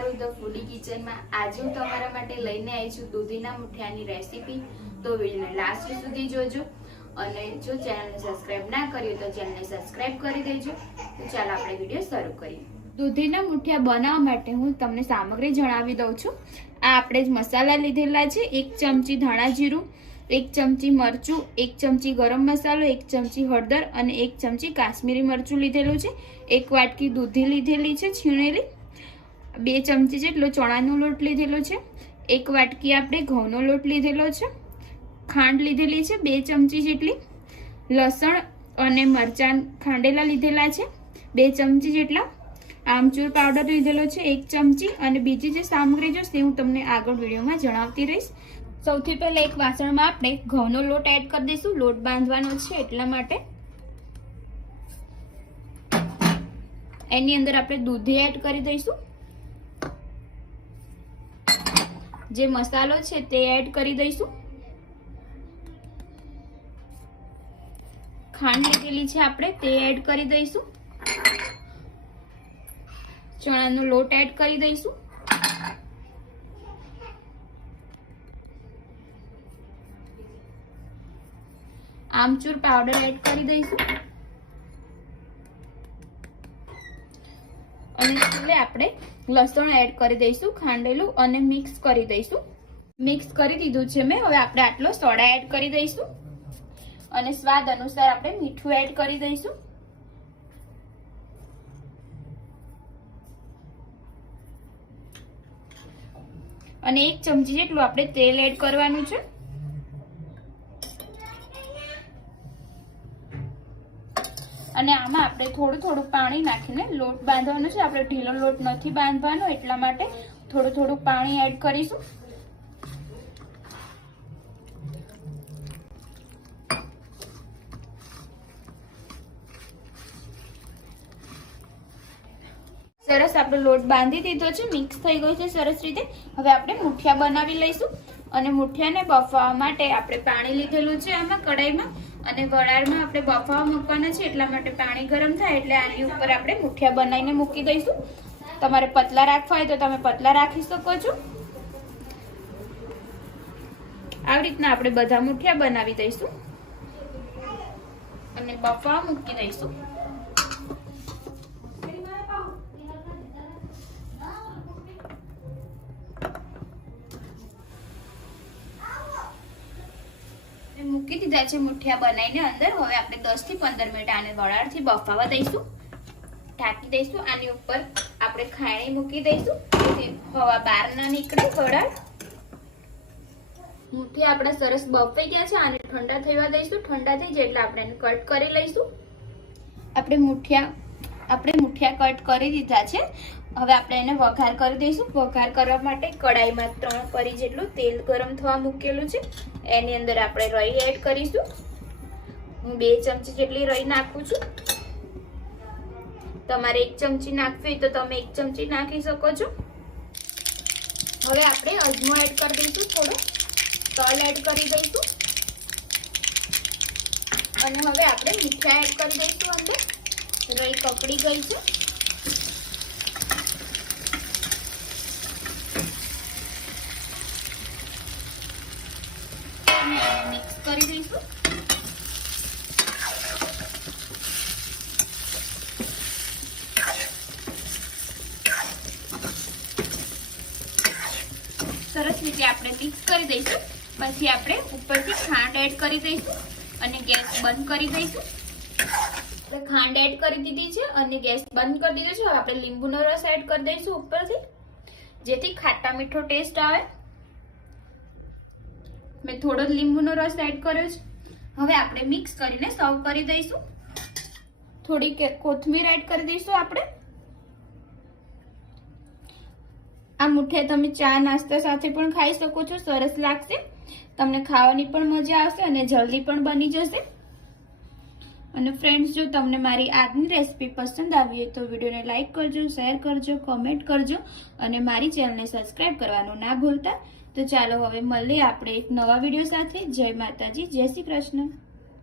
તમારું ધ ફૂડી કિચનમાં આજે હું તમારા માટે લઈને આવી છું દૂધીના મુઠિયાની રેસીપી। તો વિડીયોને લાસ્ટ સુધી જોજો અને જો ચેનલને સબસ્ક્રાઇબ ના કર્યું તો ચેનલને સબસ્ક્રાઇબ કરી દેજો। તો ચાલો આપણે વિડીયો શરૂ કરીએ। દૂધીના મુઠિયા બનાવવા માટે હું તમને સામગ્રી જણાવી દઉં છું। આ આપણે મસાલા લીધેલા છે, 1 ચમચી ધાણા જીરું, 1 ચમચી મરચું, 1 ચમચી ગરમ મસાલો, 1 ચમચી હળદર અને 1 ચમચી કાશ્મીરી મરચું લીધેલું છે। 1 વાટકી દૂધી લીધેલી છે છીણેલી, 2 ચમચી જેટલો ચણાનો લોટ લીધેલો છે, 1 વાટકી આપણે ઘઉંનો લોટ લીધેલો છે, ખાંડ લીધેલી છે 2 ચમચી જેટલી, લસણ અને મરચાં ખાંડેલા લીધેલા છે 2 ચમચી જેટલા, આમચૂર પાવડર લીધેલો છે 1 ચમચી અને બીજી જે સામગ્રી જોશે હું તમને આગળ વિડીયોમાં જણાવતી રહીશ। સૌથી પહેલા એક વાસણમાં આપણે ઘઉંનો લોટ એડ કરી દઈશું, લોટ બાંધવાનો છે એટલા માટે। એની અંદર આપણે દૂધી એડ કરી દઈશું, જે મસાલો છે તે એડ કરી દઈશું, ખાંડ લીધેલી છે આપણે તે એડ કરી દઈશું, ચણાનો લોટ એડ કરી દઈશું, આમચૂર પાવડર એડ કરી દઈશું અને એટલે આપણે લસણ એડ કરી દઈશું ખાંડેલું અને મિક્સ કરી દઈશું। મિક્સ કરી દીધું છે મેં। હવે આપણે આટલો સોડા એડ કરી દઈશું અને સ્વાદ અનુસાર આપણે મીઠું એડ કરી દઈશું અને 1 ચમચી જેટલું આપણે તેલ એડ કરવાનું છે અને આમાં આપણે થોડું પાણી નાખીને લોટ બાંધવાનો છે। આપણે ઢીલો લોટ નથી બાંધવાનો એટલા માટે થોડું પાણી એડ કરીશું। સરસ આપણો લોટ બાંધી દીધો છે, મિક્સ થઈ ગયો છે સરસ રીતે। હવે આપણે મુઠિયા બનાવી લઈશું અને મુઠિયાને બફાવવા માટે આપણે પાણી લીધેલું છે આમાં કડાઈમાં અને વરાળમાં આપણે બફાવા મૂકવાના છે એટલા માટે પાણી ગરમ થાય એટલે આની ઉપર આપણે મુઠિયા બનાવીને મૂકી દઈશું। તમારે પતલા રાખવા હોય તો તમે પતલા રાખી શકો છો। આવી રીતના આપણે બધા મુઠિયા બનાવી દઈશું અને બફાવા મૂકી દઈશું। મૂકી દીધા છે મુઠિયા બનાવીને અંદર। હવે આપણે 10 થી 15 મિનિટ આને વરાળથી બફાવા દઈશું, ઢાંકી દઈશું। આની ઉપર આપણે ખાયણી મૂકી દઈશું જેથી હવા બહાર ના નીકળે વરાળ। મુઠિયા આપણા સરસ બફાઈ ગયા છે, આને ઠંડા થવા દઈશું। ઠંડા થઈ જાય એટલે આપણે એને કટ કરી લઈશું। આપણે મુઠિયા કટ કરી દીધા છે। હવે આપણે એને વઘાર કરી દઈશું। વઘાર કરવા માટે કડાઈમાં 3 કરી જેટલું તેલ ગરમ થવા મૂકેલું છે। એની અંદર આપણે રાઈ એડ કરીશું। હું 2 ચમચી જેટલી રાઈ નાખું છું। તમારે 1 ચમચી નાખવી હોય તો તમે 1 ચમચી નાખી શકો છો। હવે આપણે અજમો એડ કરી દઈશું, થોડો તલ એડ કરી દઈશું અને હવે આપણે મીઠા એડ કરી દઈશું અંદર। રાઈ કકડી ગઈ છે, મિક્સ કરી દઈશું। સરસ રીતે આપણે મિક્સ કરી દઈશું। પછી આપણે ઉપરથી ખાંડ એડ કરી દઈશું અને ગેસ બંધ કરી દઈશું। આપણે ખાંડ એડ કરી દીધી છે અને ગેસ બંધ કરી દીધો છે। હવે આપણે લીંબુનો રસ એડ કરી દઈશું ઉપરથી જેથી ખાટા મીઠો ટેસ્ટ આવે। મેં થોડો લીંબુનો રસ એડ કર્યો છે। હવે આપણે મિક્સ કરીને સર્વ કરી દઈશું। થોડી કોથમીર એડ કરી દઈશું આપણે। આ મુઠિયા તમે ચા નાસ્તા સાથે પણ ખાઈ શકો છો, સરસ લાગશે, તમને ખાવાની પણ મજા આવશે અને જલ્દી પણ બની જશે। અને ફ્રેન્ડ્સ, જો તમને મારી આજની રેસીપી પસંદ આવી હોય તો વિડીયોને લાઈક કરજો, શેર કરજો, કમેન્ટ કરજો અને મારી ચેનલને સબસ્ક્રાઇબ કરવાનું ના ભૂલતા। તો ચાલો હવે મળીએ આપણે એક નવા વિડીયો સાથે। જય માતાજી, જય શ્રી કૃષ્ણ।